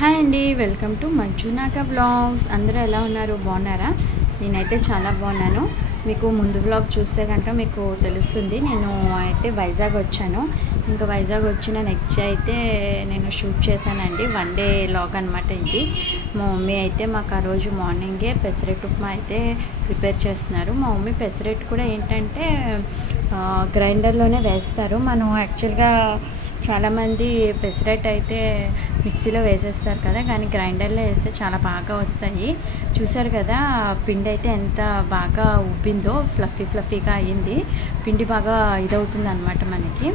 Hi అండి, welcome to మంజునాక blogs. అందరూ ఎలా ఉన్నారు? బాగున్నారా? నేనైతే చాలా బాగున్నాను. మీకు ముందు బ్లాగ్ చూస్తే కనుక మీకు తెలుస్తుంది. నేను అయితే వైజాగ్ వచ్చాను. ఇంకా వైజాగ్ వచ్చిన నెక్స్ట్ డే అయితే నేను షూట్ చేశానండి. 1 డే లాగ్ అనమాట ఇది. మా మమ్మీ అయితే మాకు ఆ రోజు మార్నింగే పెసరెట్ ఉప్మా అయితే ప్రిపేర్ చేస్తున్నారు. మా మమ్మీ పెసరెట్ కూడా ఏంటంటే గ్రైండర్లోనే వేస్తారు. మనం యాక్చువల్గా చాలామంది పెసరెట్ అయితే మిక్సీలో వేసేస్తారు కదా, కానీ గ్రైండర్లో వేస్తే చాలా బాగా వస్తాయి. చూసారు కదా, పిండి అయితే ఎంత బాగా ఉబ్బిందో, ఫ్లఫీగా అయ్యింది. పిండి బాగా ఇదవుతుంది అనమాట మనకి.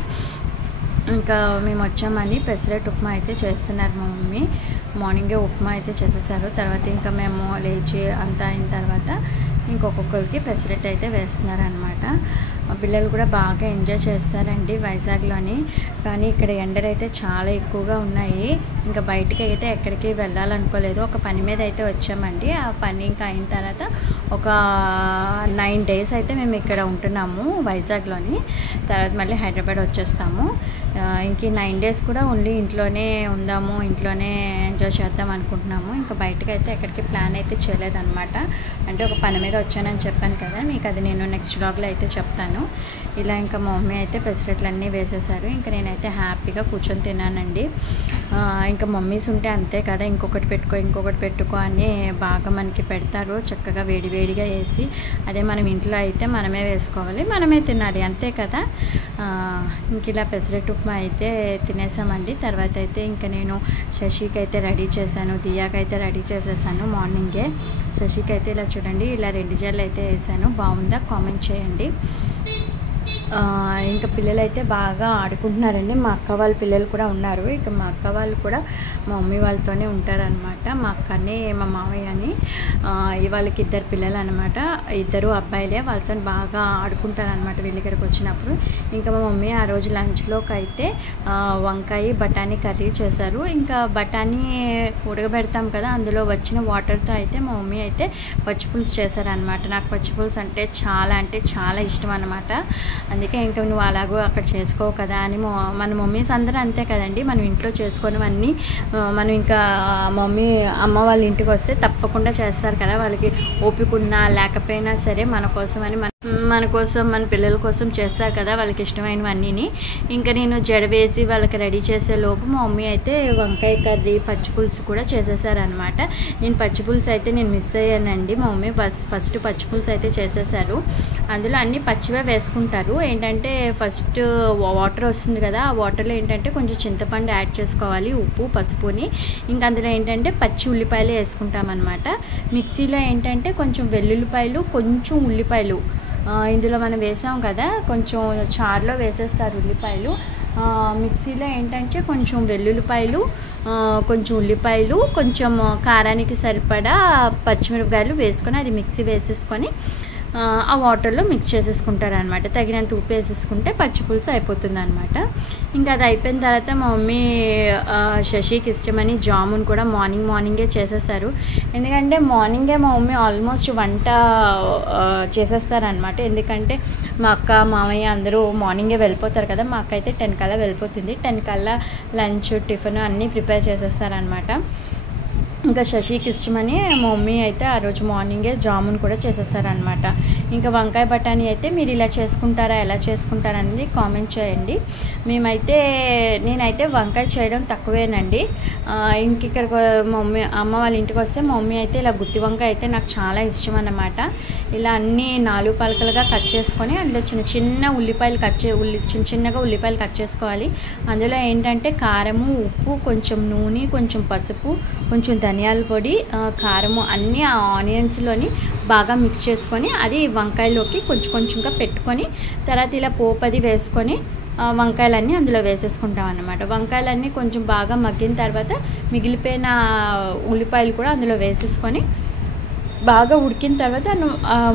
ఇంకా మేము వచ్చామని పెసరెట్ ఉప్మా అయితే చేస్తున్నారు మా మమ్మీ. మార్నింగే ఉప్మా అయితే చేసేసారు. తర్వాత ఇంకా మేము లేచి అంతా అయిన తర్వాత ఇంకొకరికి పెసరెట్ అయితే వేస్తున్నారు అనమాట. పిల్లలు కూడా బాగా ఎంజాయ్ చేస్తారండి వైజాగ్లోని. కానీ ఇక్కడ ఎండలు అయితే చాలా ఎక్కువగా ఉన్నాయి. ఇంకా బయటికి అయితే ఎక్కడికి వెళ్ళాలనుకోలేదు. ఒక పని మీద అయితే వచ్చామండి. ఆ పని ఇంకా అయిన తర్వాత ఒక 9 days అయితే మేము ఇక్కడ ఉంటున్నాము వైజాగ్లోని. తర్వాత మళ్ళీ హైదరాబాద్ వచ్చేస్తాము. ఇంక 9 days కూడా ఓన్లీ ఇంట్లోనే ఉందాము, ఇంట్లోనే ఎంజాయ్ చేద్దాం అనుకుంటున్నాము. ఇంకా బయటకు అయితే ఎక్కడికి ప్లాన్ అయితే చేయలేదన్నమాట. అంటే ఒక పని మీద వచ్చానని చెప్పాను కదా, మీకు అది నేను నెక్స్ట్ వ్లాగ్లో అయితే చెప్తాను. ఇలా ఇంకా మా మమ్మీ అయితే పెసరెట్లన్నీ వేసేసారు. ఇంకా నేనైతే హ్యాపీగా కూర్చొని తిన్నానండి. ఇంకా మమ్మీస్ ఉంటే అంతే కదా, ఇంకొకటి పెట్టుకో అని బాగా మనకి పెడతారు. చక్కగా వేడిగా వేసి, అదే మనం ఇంట్లో అయితే మనమే వేసుకోవాలి, మనమే తినాలి, అంతే కదా. ఇంక ఇలా పెసరెట్ ఉప్మా అయితే తినేసామండి. తర్వాత అయితే ఇంకా నేను శశికి అయితే రెడీ చేశాను, దియాకి అయితే రెడీ చేసేసాను మార్నింగే. శశికి అయితే ఇలా చూడండి, ఇలా 2 జడలు అయితే వేసాను. బాగుందా? కామెంట్ చేయండి. ఇంకా పిల్లలు అయితే బాగా ఆడుకుంటున్నారండి. మా అక్క వాళ్ళ పిల్లలు కూడా ఉన్నారు. ఇక మా అక్క వాళ్ళు కూడా మా మమ్మీ వాళ్ళతోనే ఉంటారనమాట. మా అక్కని మా మామయ్య అని వాళ్ళకి 2 పిల్లలు అనమాట. 2 అబ్బాయిలే. వాళ్ళతో బాగా ఆడుకుంటారనమాట వీళ్ళు ఇక్కడికి వచ్చినప్పుడు. ఇంకా మా మమ్మీ ఆ రోజు లంచ్లోకి అయితే వంకాయ బఠానీ కర్రీ చేశారు. ఇంకా బఠానీ ఉడకబెడతాం కదా, అందులో వచ్చిన వాటర్తో అయితే మా మమ్మీ అయితే పచ్చిపులుసు చేశారనమాట. నాకు పచ్చిపులుసు అంటే చాలా ఇష్టం అనమాట. అందుకే ఇంకా నువ్వు అలాగో అక్కడ చేసుకోవు కదా అని మన మమ్మీస్ అందరూ అంతే కదండి. మనం ఇంట్లో చేసుకోవన్నీ మనం ఇంకా మమ్మీ అమ్మ వాళ్ళ ఇంటికి వస్తే తప్పకుండా చేస్తారు కదా. వాళ్ళకి ఓపిక ఉన్నా లేకపోయినా సరే మన పిల్లల కోసం చేస్తారు కదా, వాళ్ళకి ఇష్టమైనవన్నీ. ఇంకా నేను జడవేసి వాళ్ళకి రెడీ చేసే లోపు మా మమ్మీ అయితే వంకాయ కర్రీ పచ్చిపులుసు కూడా చేసేసారనమాట. నేను పచ్చిపులుసు అయితే మిస్ అయ్యానండి. మా మమ్మీ ఫస్ట్ పచ్చిపులుసు అయితే చేసేసారు. అందులో అన్నీ పచ్చివే వేసుకుంటారు. ఏంటంటే ఫస్ట్ వాటర్ వస్తుంది కదా, ఆ వాటర్లో ఏంటంటే కొంచెం చింతపండు యాడ్ చేసుకోవాలి, ఉప్పు పసుపుని. ఇంకా అందులో ఏంటంటే పచ్చి ఉల్లిపాయలు వేసుకుంటామన్నమాట. మిక్సీలో ఏంటంటే కొంచెం వెల్లుల్లిపాయలు, కొంచెం ఉల్లిపాయలు ఇందులో మనం వేసాం కదా, కొంచెం చారులో వేసేస్తారు ఉల్లిపాయలు. మిక్సీలో ఏంటంటే కొంచెం వెల్లుల్లిపాయలు, కొంచెం ఉల్లిపాయలు, కొంచెం కారానికి సరిపడా పచ్చిమిరపకాయలు వేసుకొని అది మిక్సీ వేసేసుకొని ఆ వాటర్లో మిక్స్ చేసేసుకుంటారనమాట. తగినంత ఉప్పు వేసేసుకుంటే పచ్చిపులుసు అయిపోతుంది అనమాట. ఇంకా అది అయిపోయిన తర్వాత మా మమ్మీ శశికి ఇష్టమని జామున్ కూడా మార్నింగే చేసేసారు. ఎందుకంటే మార్నింగే మా మమ్మీ ఆల్మోస్ట్ వంట చేసేస్తారనమాట. ఎందుకంటే మా అక్క మామయ్య అందరూ మార్నింగే వెళ్ళిపోతారు కదా. మా అక్క అయితే 10 కల్లా వెళ్ళిపోతుంది. 10 కల్లా లంచ్ టిఫిన్ అన్నీ ప్రిపేర్ చేసేస్తారనమాట. ఇంకా శశికి ఇష్టమని మా మమ్మీ అయితే ఆ రోజు మార్నింగే జామున్ కూడా చేసేసారనమాట. ఇంకా వంకాయ బఠానీ అయితే మీరు ఇలా చేసుకుంటారా, ఎలా చేసుకుంటారా అనేది కామెంట్ చేయండి. నేనైతే వంకాయ చేయడం తక్కువేనండి. ఇక్కడ అమ్మ వాళ్ళ ఇంటికి వస్తే మా మమ్మీ అయితే ఇలా గుత్తి వంకాయ అయితే నాకు చాలా ఇష్టం అన్నమాట. ఇలా అన్నీ 4 పలకలుగా కట్ చేసుకొని అందులో చిన్నగా ఉల్లిపాయలు కట్ చేసుకోవాలి. అందులో ఏంటంటే కారము, ఉప్పు, కొంచెం నూనె, కొంచెం పసుపు, కొంచెం ధనియాల పొడి, కారము అన్నీ ఆ ఆనియన్స్లోని బాగా మిక్స్ చేసుకొని అది వంకాయలోకి కొంచెంగా పెట్టుకొని తర్వాత ఇలా పోపది వేసుకొని వంకాయలన్నీ అందులో వేసేసుకుంటాం అన్నమాట. వంకాయలన్నీ కొంచెం బాగా మగ్గిన తర్వాత మిగిలిపోయిన ఉల్లిపాయలు కూడా అందులో వేసేసుకొని బాగా ఉడికిన తర్వాత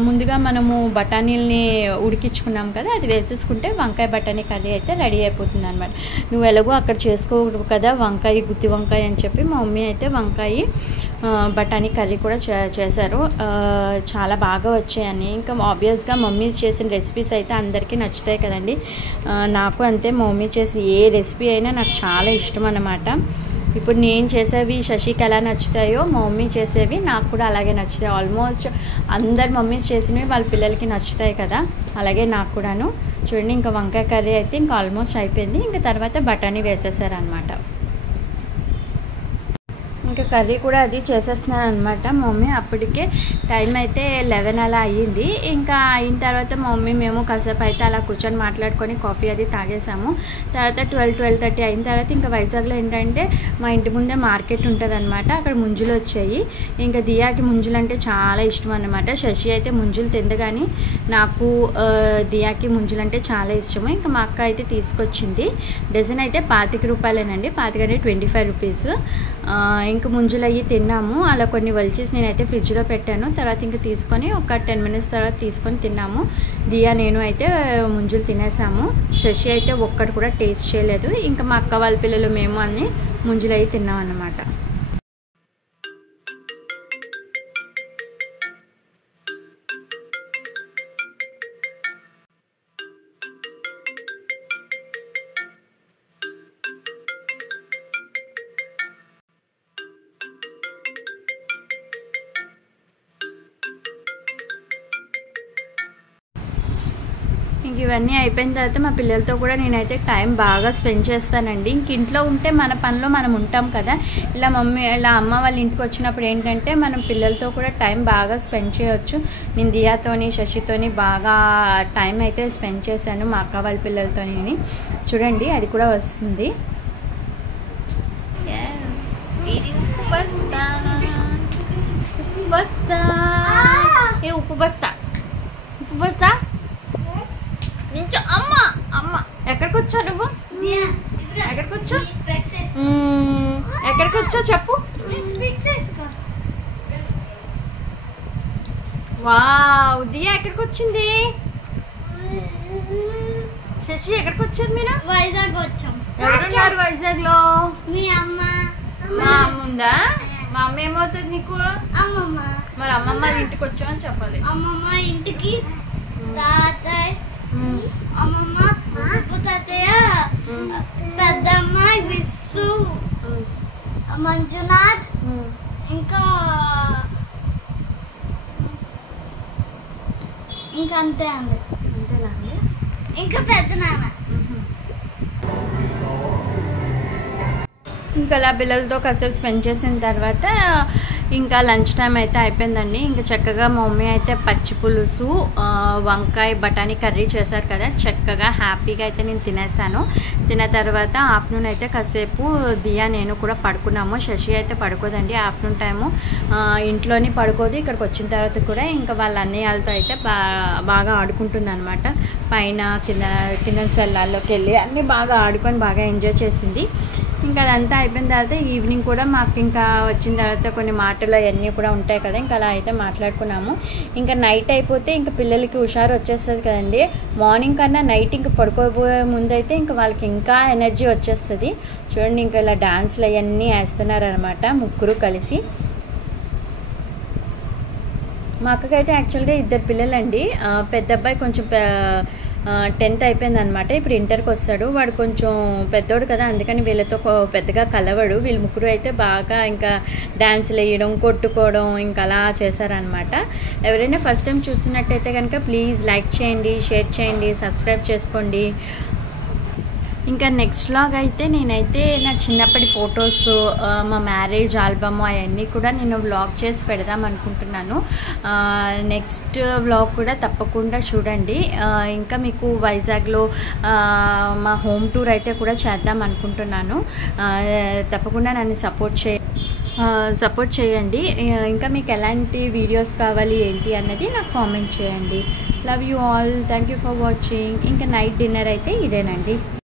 ముందుగా మనము బఠానీల్ని ఉడికించుకున్నాం కదా, అది వేసేసుకుంటే వంకాయ బఠానీ కర్రీ అయితే రెడీ అయిపోతుంది అనమాట. నువ్వు ఎలాగో అక్కడ చేసుకోకూడదు కదా వంకాయ, గుత్తి వంకాయ అని చెప్పి మా మమ్మీ అయితే వంకాయ బఠానీ కర్రీ కూడా చేశారు. చాలా బాగా వచ్చాయని. ఇంకా ఆబ్వియస్గా మమ్మీ చేసిన రెసిపీస్ అయితే అందరికీ నచ్చుతాయి కదండి. నాకు అంతే, మా మమ్మీ చేసి ఏ రెసిపీ అయినా నాకు చాలా ఇష్టం అన్నమాట. ఇప్పుడు నేను చేసేవి శశికి ఎలా నచ్చుతాయో మా మమ్మీ చేసేవి నాకు కూడా అలాగే నచ్చుతాయి. ఆల్మోస్ట్ అందరు మమ్మీస్ చేసినవి వాళ్ళ పిల్లలకి నచ్చుతాయి కదా, అలాగే నాకు కూడాను. చూడండి ఇంకా వంకాయ కర్రీ అయితే ఇంకా ఆల్మోస్ట్ అయిపోయింది. ఇంకా తర్వాత బఠానీ వేసేసారనమాట. ఇంకా కర్రీ కూడా అది చేసేస్తున్నాను అనమాట మమ్మీ. అప్పటికే టైం అయితే 11 అలా అయ్యింది. ఇంకా అయిన తర్వాత మా మమ్మీ మేము కాసేపు అయితే అలా కూర్చొని మాట్లాడుకొని కాఫీ అది తాగేసాము. తర్వాత 12-12:30 అయిన తర్వాత ఇంకా వైజాగ్లో ఏంటంటే మా ఇంటి ముందే మార్కెట్ ఉంటుంది అనమాట. అక్కడ ముంజులు వచ్చాయి. ఇంకా దియాకి ముంజులు అంటే చాలా ఇష్టం అనమాట. శశి అయితే ముంజులు తింది, కానీ నాకు దియాకి ముంజులు అంటే చాలా ఇష్టము. ఇంకా మా అక్క అయితే తీసుకొచ్చింది. డజన్ అయితే 25 రూపాయలేనండి, 25 25 రూపీస్. ఇంకా ముంజులు అయ్యి తిన్నాము. అలా కొన్ని వలిచేసి నేనైతే ఫ్రిడ్జ్లో పెట్టాను. తర్వాత ఇంకా తీసుకొని ఒక 10 మినిట్స్ తర్వాత తీసుకొని తిన్నాము. దియా నేను అయితే ముంజులు తినేసాము. శశి అయితే ఒక్కటి కూడా టేస్ట్ చేయలేదు. ఇంకా మా అక్క వాళ్ళ పిల్లలు మేము అన్ని ముంజులు అయ్యి తిన్నాం అన్నమాట. ఇంక ఇవన్నీ అయిపోయిన తర్వాత మా పిల్లలతో కూడా నేనైతే టైం బాగా స్పెండ్ చేస్తానండి. ఇంక ఇంట్లో ఉంటే మన పనిలో మనం ఉంటాం కదా, ఇలా అమ్మ వాళ్ళ ఇంటికి వచ్చినప్పుడు ఏంటంటే మనం పిల్లలతో కూడా టైం బాగా స్పెండ్ చేయవచ్చు. నేను దియాతోని శశితోని బాగా టైం అయితే స్పెండ్ చేశాను, మా అక్క వాళ్ళ పిల్లలతోని. చూడండి అది కూడా వస్తుంది. ఉప్పు బస్తా నించో. అమ్మ అమ్మ ఎక్కడికి వచ్చావు నువ్వు? ఎక్కడికి వచ్చావు? ఎక్కడికి వచ్చావు చెప్పు. వావ్, దియా ఎక్కడికి వచ్చింది? శశి ఎక్కడికి వచ్చారు మీరు? వైజాగ్ వచ్చాం. ఎవరున్నారు వైజాగ్ లో? మీ అమ్మ. మా అమ్మ ఉందా? మా అమ్మ ఏమవుతుంది నీకు? అమ్మమ్మ. మరి అమ్మమ్మ ఇంటికి వచ్చామని చెప్పాలి. అమ్మమ్మ ఇంటికి, తాతయ్య, అమ్మమ్మ, సుబ్బు తాతయ్య, పెద్దమ్మ, విస్సు, మంజునాథ్, ఇంకా అంతే అండి. అంతేనా అండి? ఇంకా పెద్ద నాన్న. ఇంకా అలా పిల్లలతో కాసేపు స్పెండ్ చేసిన తర్వాత ఇంకా లంచ్ టైం అయితే అయిపోయిందండి. ఇంకా చక్కగా మా మమ్మీ అయితే పచ్చి పులుసు, వంకాయ బఠానీ కర్రీ చేశారు కదా, చక్కగా హ్యాపీగా అయితే నేను తినేసాను. తిన్న తర్వాత ఆఫ్టర్నూన్ అయితే కాసేపు దియా నేను కూడా పడుకున్నాము. శశి అయితే పడుకోదండి ఆఫ్టర్నూన్ టైము, ఇంట్లోని పడుకోదు. ఇక్కడికి వచ్చిన తర్వాత కూడా ఇంకా వాళ్ళ అన్నయ్యలతో అయితే బాగా ఆడుకుంటుంది అనమాట. పైన కింద సెల్లాల్లోకి వెళ్ళి అన్నీ బాగా ఆడుకొని బాగా ఎంజాయ్ చేసింది. ఇంకా అదంతా అయిపోయిన తర్వాత ఈవినింగ్ కూడా మాకు ఇంకా వచ్చిన తర్వాత కొన్ని మాటలు అవన్నీ కూడా ఉంటాయి కదా, ఇంకా అలా అయితే మాట్లాడుకున్నాము. ఇంకా నైట్ అయిపోతే ఇంకా పిల్లలకి హుషారు వచ్చేస్తుంది కదండి. మార్నింగ్ కన్నా నైట్ ఇంకా పడుకోబోయే ముందు అయితే ఇంకా వాళ్ళకి ఇంకా ఎనర్జీ వచ్చేస్తుంది. చూడండి ఇంకా ఇలా డాన్స్లు అవన్నీ వేస్తున్నారనమాట ముగ్గురు కలిసి. మా అక్కకైతే యాక్చువల్గా 2 పిల్లలండి. పెద్ద అబ్బాయి కొంచెం 10th అయిపోయిందనమాట, ఇప్పుడు ఇంటర్కి వస్తాడు. వాడు కొంచెం పెద్దోడు కదా, అందుకని వీళ్ళతో పెద్దగా కలవడు. వీళ్ళు ముగ్గురు అయితే బాగా ఇంకా డ్యాన్సులు వేయడం, కొట్టుకోవడం ఇంకా అలా చేశారనమాట. ఎవరైనా ఫస్ట్ టైం చూస్తున్నట్టయితే కనుక ప్లీజ్ లైక్ చేయండి, షేర్ చేయండి, సబ్స్క్రైబ్ చేసుకోండి. ఇంకా నెక్స్ట్ వ్లాగ్ అయితే నేనైతే నా చిన్నప్పటి ఫొటోస్, మా మ్యారేజ్ ఆల్బమ్ అవన్నీ కూడా నేను వ్లాగ్ చేసి పెడదాం అనుకుంటున్నాను. నెక్స్ట్ వ్లాగ్ కూడా తప్పకుండా చూడండి. ఇంకా మీకు వైజాగ్లో మా హోమ్ టూర్ అయితే కూడా చేద్దాం అనుకుంటున్నాను. తప్పకుండా నన్ను సపోర్ట్ చేయండి. ఇంకా మీకు ఎలాంటి వీడియోస్ కావాలి ఏంటి అన్నది నాకు కామెంట్ చేయండి. Love you all, thank you for watching. ఇంకా నైట్ డిన్నర్ అయితే ఇదేనండి.